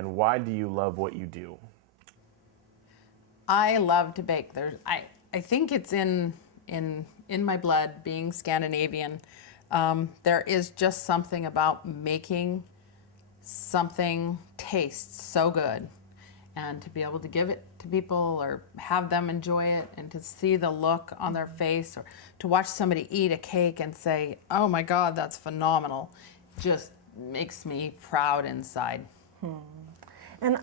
And why do you love what you do? I love to bake. I think it's in my blood, being Scandinavian. There is just something about making something taste so good, and to be able to give it to people or have them enjoy it, and to see the look on their face, or to watch somebody eat a cake and say, "Oh my God, that's phenomenal," just makes me proud inside. And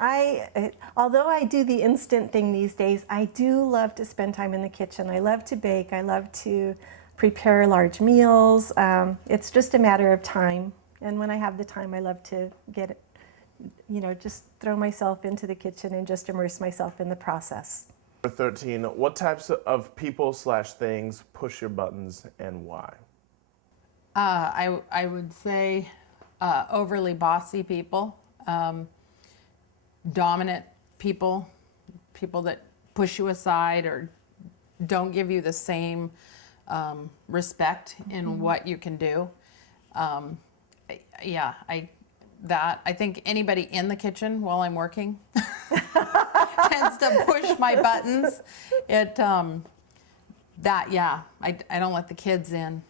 although I do the instant thing these days, I do love to spend time in the kitchen. I love to bake. I love to prepare large meals. It's just a matter of time. And when I have the time, I love to just throw myself into the kitchen and just immerse myself in the process. Number 13, what types of people/things push your buttons and why? I would say overly bossy people, dominant people, people that push you aside or don't give you the same respect in what you can do. I think anybody in the kitchen while I'm working tends to push my buttons. I don't let the kids in.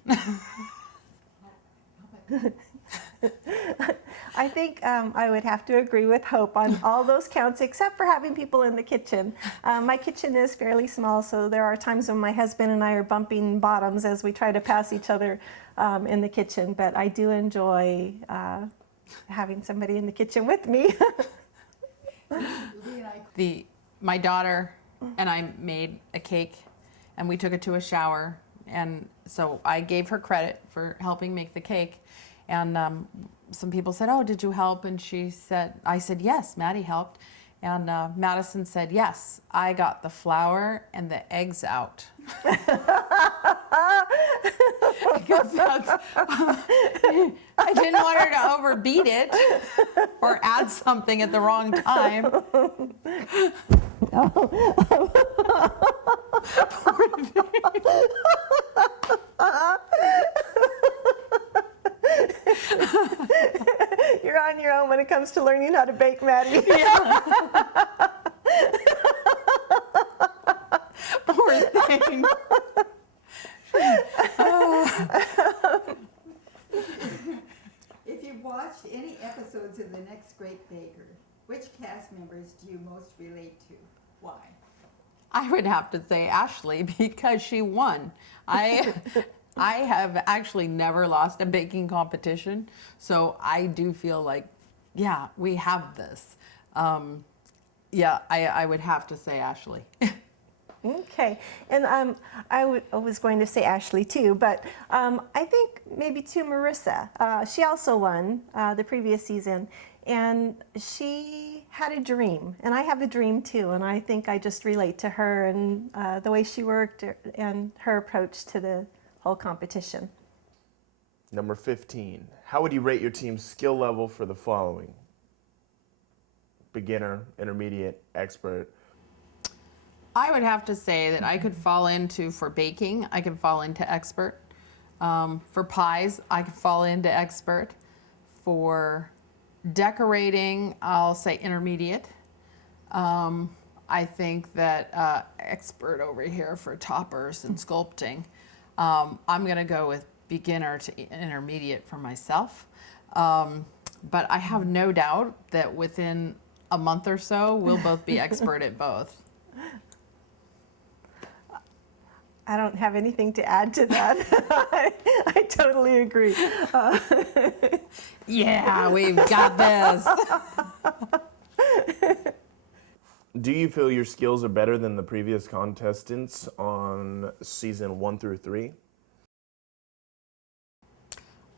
I think I would have to agree with Hope on all those counts, except for having people in the kitchen. My kitchen is fairly small, so there are times when my husband and I are bumping bottoms as we try to pass each other in the kitchen. But I do enjoy having somebody in the kitchen with me. My daughter and I made a cake, and we took it to a shower, and so I gave her credit for helping make the cake. And some people said, "Oh, did you help?" And I said, "Yes, Maddie helped." And Madison said, "Yes, I got the flour and the eggs out." Because I didn't want her to overbeat it or add something at the wrong time. You're on your own when it comes to learning how to bake, Maddie. Yeah. Poor thing. If you've watched any episodes of The Next Great Baker, which cast members do you most relate to? Why? I would have to say Ashley, because she won. I have actually never lost a baking competition, so I do feel like, yeah, we have this. I would have to say Ashley. Okay, and I was going to say Ashley too, but I think maybe too Marissa. She also won the previous season, and she had a dream, and I have a dream too, and I think I just relate to her and the way she worked and her approach to the whole competition. Number 15, how would you rate your team's skill level for the following? Beginner, intermediate, expert. I would have to say that I could fall into, for baking, I could fall into expert. For pies, I could fall into expert. For decorating, I'll say intermediate. I think that expert over here for toppers and sculpting. I'm going to go with beginner to intermediate for myself. But I have no doubt that within a month or so, we'll both be expert at both. I don't have anything to add to that. I totally agree. Yeah, we've got this. Do you feel your skills are better than the previous contestants on season 1 through 3?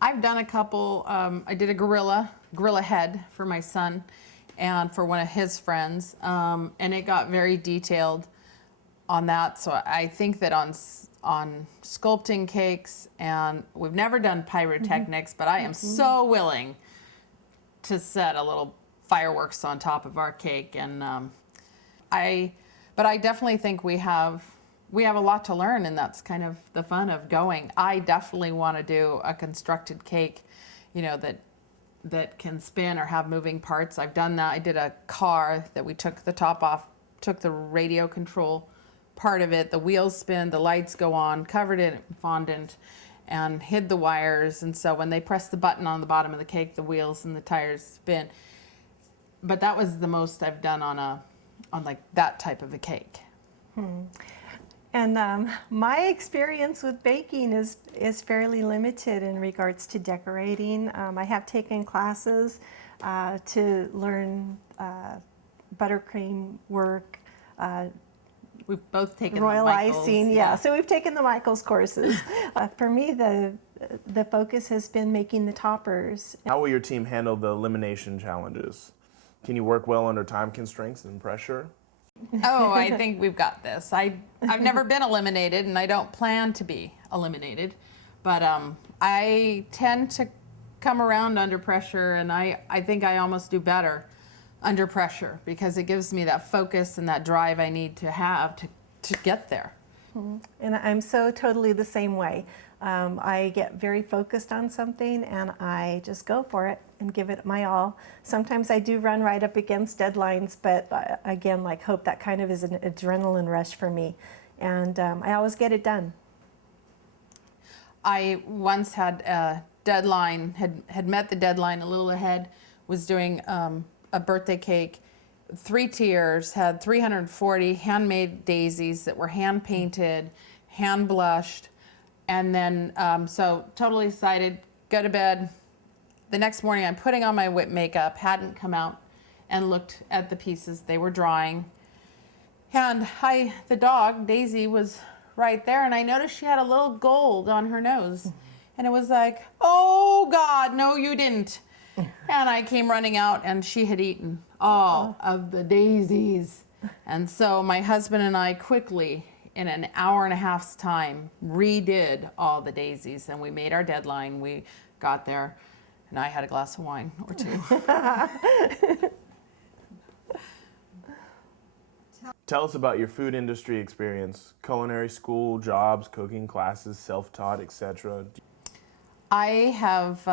I've done a couple. I did a gorilla head for my son and for one of his friends, and it got very detailed on that. So I think that on sculpting cakes, and we've never done pyrotechnics, but I am so willing to set a little fireworks on top of our cake. And I definitely think we have a lot to learn, and that's kind of the fun of going. I definitely want to do a constructed cake, that that can spin or have moving parts. I've done that. I did a car that we took the top off, took the radio control part of it, the wheels spin, the lights go on, covered it in fondant, and hid the wires. And so when they press the button on the bottom of the cake, the wheels and the tires spin. But that was the most I've done on like that type of a cake. And my experience with baking is fairly limited in regards to decorating. I have taken classes to learn buttercream work, We've both taken royal the Michaels, icing. Yeah, so we've taken the Michaels courses. For me, the focus has been making the toppers. How will your team handle the elimination challenges? Can you work well under time constraints and pressure? Oh, I think we've got this. I've never been eliminated, and I don't plan to be eliminated. But I tend to come around under pressure, and I think I almost do better under pressure because it gives me that focus and that drive I need to have to get there. And I'm so totally the same way. I get very focused on something and I just go for it and give it my all. Sometimes I do run right up against deadlines, but again, like Hope, that kind of is an adrenaline rush for me. And I always get it done. I once had a deadline, had met the deadline a little ahead, was doing a birthday cake, 3 tiers, had 340 handmade daisies that were hand painted, hand blushed, and then so totally excited, go to bed. The next morning I'm putting on my whip makeup, hadn't come out and looked at the pieces, they were drying. And the dog, Daisy, was right there, and I noticed she had a little gold on her nose. And it was like, oh God, no you didn't. And I came running out and she had eaten all of the daisies. And so my husband and I quickly, in an hour and a half's time, redid all the daisies and we made our deadline. We got there and I had a glass of wine or two. Tell us about your food industry experience, culinary school, jobs, cooking classes, self-taught, etc. I have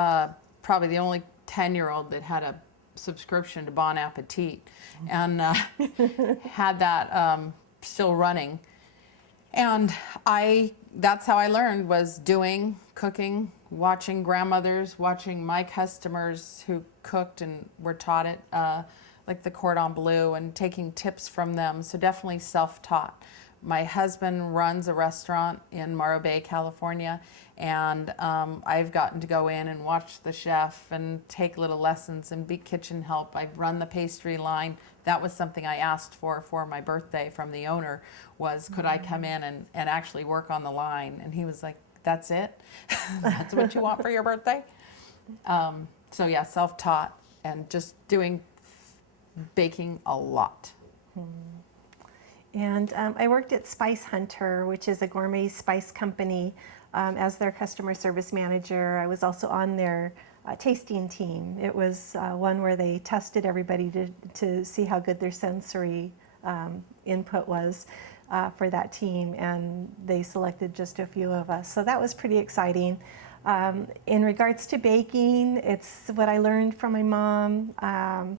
probably the only 10-year-old that had a subscription to Bon Appetit and had that still running. And that's how I learned, was doing, cooking, watching grandmothers, watching my customers who cooked and were taught it, like the cordon bleu, and taking tips from them. So definitely self-taught. My husband runs a restaurant in Morro Bay, California, and I've gotten to go in and watch the chef and take little lessons and be kitchen help. I've run the pastry line. That was something I asked for my birthday from the owner, was could I come in and actually work on the line? And he was like, that's it? That's what you want for your birthday? So yeah, self-taught and just doing baking a lot. And I worked at Spice Hunter, which is a gourmet spice company, as their customer service manager. I was also on their tasting team. It was one where they tested everybody to see how good their sensory input was for that team, and they selected just a few of us. So that was pretty exciting. In regards to baking, it's what I learned from my mom.